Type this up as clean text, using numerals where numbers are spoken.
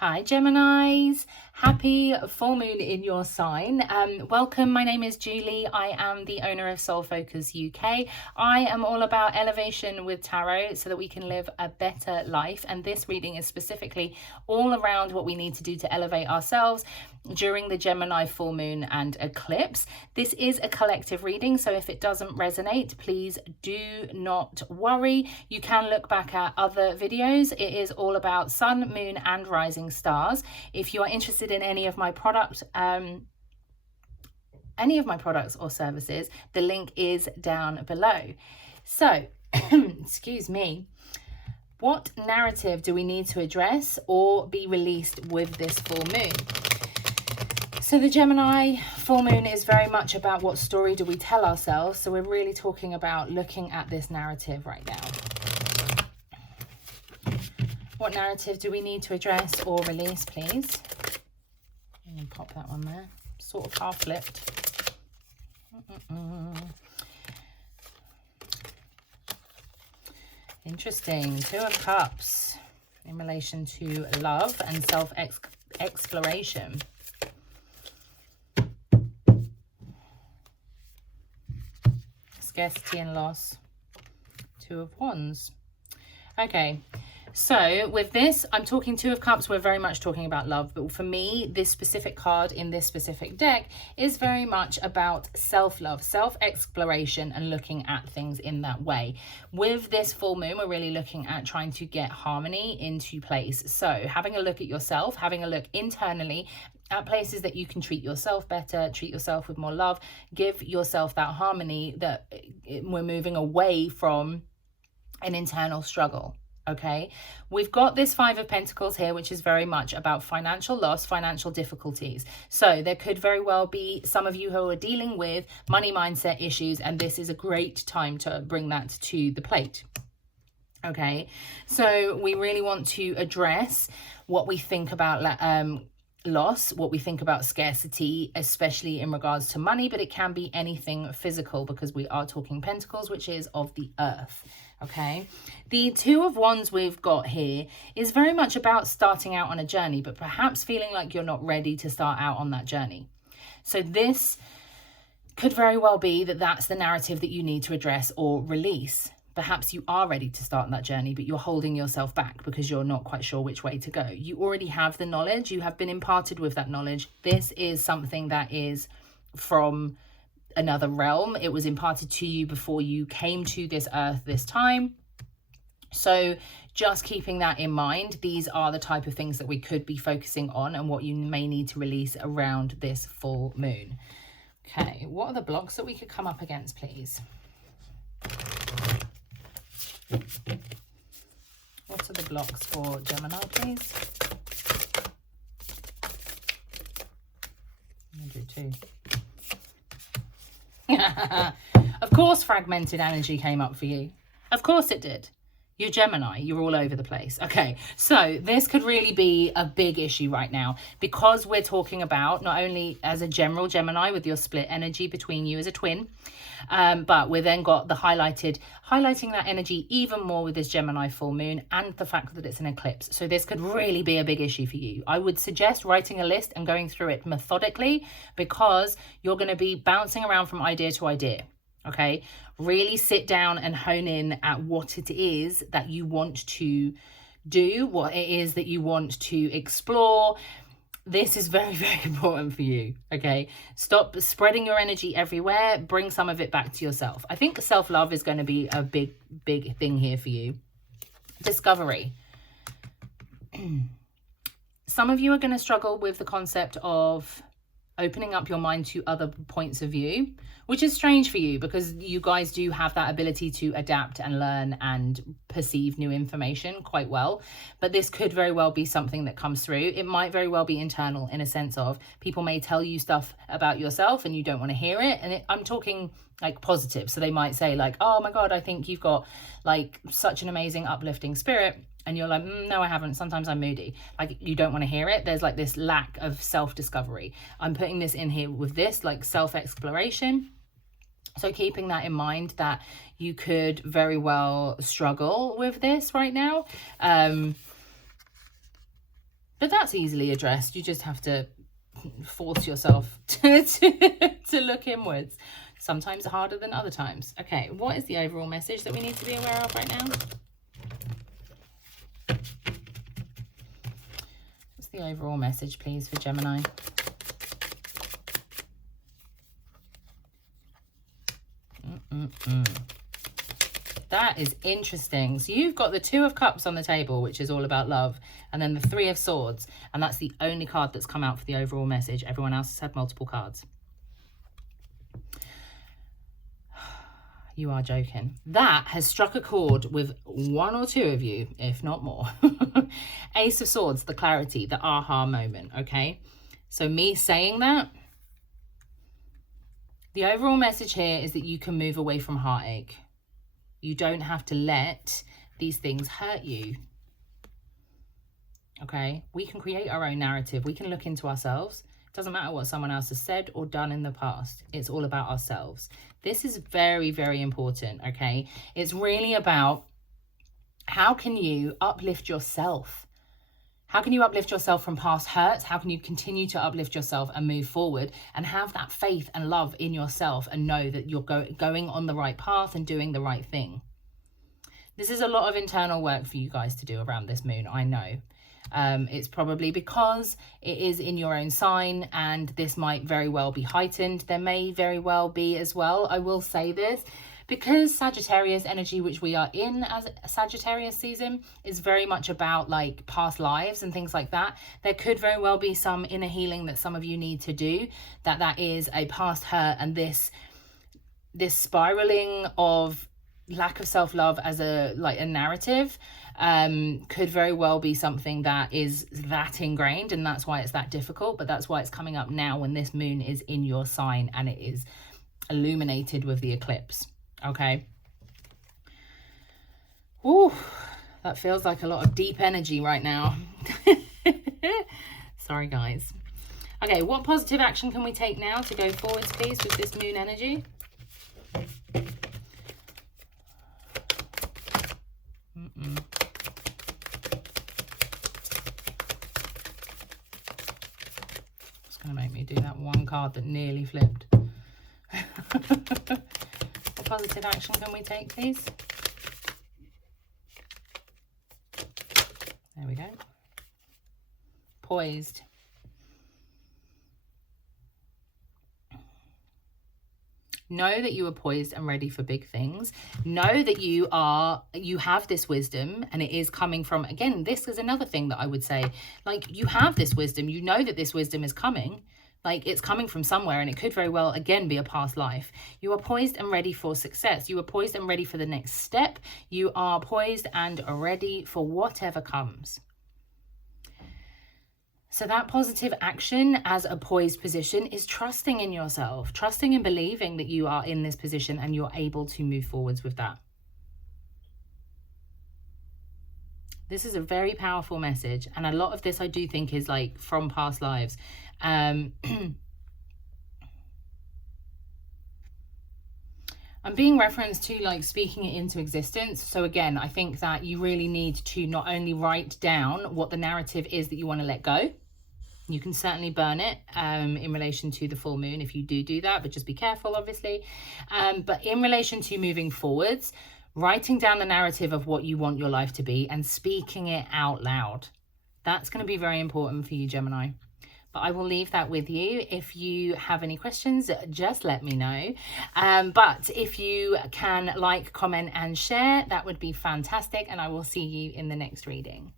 Hi Geminis, happy full moon in your sign. Welcome, my name is Julie. I am the owner of Soul Focus UK. I am all about elevation with tarot so that we can live a better life, and this reading is specifically all around what we need to do to elevate ourselves during the Gemini full moon and eclipse. This is a collective reading, so if it doesn't resonate, please do not worry. You can look back at other videos. It is all about sun, moon and rising stars. If you are interested in any of my products or services, the link is down below. So excuse me, what narrative do we need to address or be released with this full moon? So the Gemini full moon is very much about what story do we tell ourselves. So we're really talking about looking at this narrative right now. What narrative do we need to address or release, please? I'm going to pop that one there. Sort of half flipped. Interesting. Two of Cups in relation to love and self-exploration. Scarcity and loss. Two of Wands. Okay, so with this, I'm talking Two of Cups. We're very much talking about love, but for me, this specific card in this specific deck is very much about self-love, self-exploration, and looking at things in that way. With this full moon, we're really looking at trying to get harmony into place. So having a look at yourself, having a look internally at places that you can treat yourself better, treat yourself with more love, give yourself that harmony, that we're moving away from an internal struggle. Okay, we've got this Five of Pentacles here, which is very much about financial loss, financial difficulties. So there could very well be some of you who are dealing with money mindset issues, and this is a great time to bring that to the plate. Okay, so we really want to address what we think about loss, what we think about scarcity, especially in regards to money, but it can be anything physical because we are talking Pentacles, which is of the earth. Okay, the Two of Wands we've got here is very much about starting out on a journey, but perhaps feeling like you're not ready to start out on that journey. So this could very well be that that's the narrative that you need to address or release. Perhaps you are ready to start on that journey, but you're holding yourself back because you're not quite sure which way to go. You already have the knowledge. You have been imparted with that knowledge. This is something that is from another realm. It was imparted to you before you came to this earth this time. So just keeping that in mind, these are the type of things that we could be focusing on and what you may need to release around this full moon. Okay, what are the blocks that we could come up against, please? What are the blocks for Gemini, please? I'm going to do two. Of course fragmented energy came up for you. Of course it did. You're Gemini, you're all over the place. Okay, so this could really be a big issue right now because we're talking about not only as a general Gemini with your split energy between you as a twin, but we then got the highlighting that energy even more with this Gemini full moon and the fact that it's an eclipse. So this could really be a big issue for you. I would suggest writing a list and going through it methodically because you're going to be bouncing around from idea to idea. Okay, really sit down and hone in at what it is that you want to do, what it is that you want to explore. This is very, very important for you. Okay, stop spreading your energy everywhere. Bring some of it back to yourself. I think self-love is going to be a big, big thing here for you. Discovery. Some of you are going to struggle with the concept of opening up your mind to other points of view, which is strange for you because you guys do have that ability to adapt and learn and perceive new information quite well. But this could very well be something that comes through. It might very well be internal in a sense of people may tell you stuff about yourself and you don't want to hear it. And I'm talking like positive. So they might say like, oh my God, I think you've got like such an amazing uplifting spirit. And you're like, no, I haven't. Sometimes I'm moody. Like you don't want to hear it. There's like this lack of self-discovery. I'm putting this in here with this like self-exploration. So keeping that in mind that you could very well struggle with this right now. But that's easily addressed. You just have to force yourself to look inwards. Sometimes harder than other times. Okay, what is the overall message that we need to be aware of right now? What's the overall message, please, for Gemini? That is interesting. So you've got the Two of Cups on the table, which is all about love, and then the Three of Swords, and that's the only card that's come out for the overall message. Everyone else has had multiple cards. You are joking. That has struck a chord with one or two of you, if not more. Ace of Swords, the clarity, the aha moment, okay? So me saying that, the overall message here is that you can move away from heartache. You don't have to let these things hurt you. Okay? We can create our own narrative. We can look into ourselves. It doesn't matter what someone else has said or done in the past. It's all about ourselves. This is very, very important, okay? It's really about how can you uplift yourself? How can you uplift yourself from past hurts? How can you continue to uplift yourself and move forward and have that faith and love in yourself and know that you're going on the right path and doing the right thing? This is a lot of internal work for you guys to do around this moon, I know. It's probably because it is in your own sign and this might very well be heightened. There may very well be as well. I will say this because Sagittarius energy, which we are in as Sagittarius season, is very much about like past lives and things like that. There could very well be some inner healing that some of you need to do, that is a past hurt, and this spiraling of lack of self-love as a narrative could very well be something that is that ingrained, and that's why it's that difficult. But that's why it's coming up now when this moon is in your sign and it is illuminated with the eclipse. Okay. Ooh, that feels like a lot of deep energy right now. Sorry, guys. Okay, what positive action can we take now to go forwards, please, with this moon energy? It's going to make me do that one card that nearly flipped. What positive action can we take, please? There we go. Poised. Know that you are poised and ready for big things. Know that you have this wisdom, and it is coming from, again, this is another thing that I would say, like, you have this wisdom. You know that this wisdom is coming. Like, it's coming from somewhere, and it could very well, again, be a past life. You are poised and ready for success. You are poised and ready for the next step. You are poised and ready for whatever comes. So that positive action as a poised position is trusting in yourself, trusting and believing that you are in this position and you're able to move forwards with that. This is a very powerful message. And a lot of this I do think is like from past lives. I'm being referenced to like speaking it into existence. So again, I think that you really need to not only write down what the narrative is that you want to let go. You can certainly burn it in relation to the full moon if you do that, but just be careful, obviously. But in relation to moving forwards, writing down the narrative of what you want your life to be and speaking it out loud. That's going to be very important for you, Gemini. But I will leave that with you. If you have any questions, just let me know. But if you can like, comment and share, that would be fantastic. And I will see you in the next reading.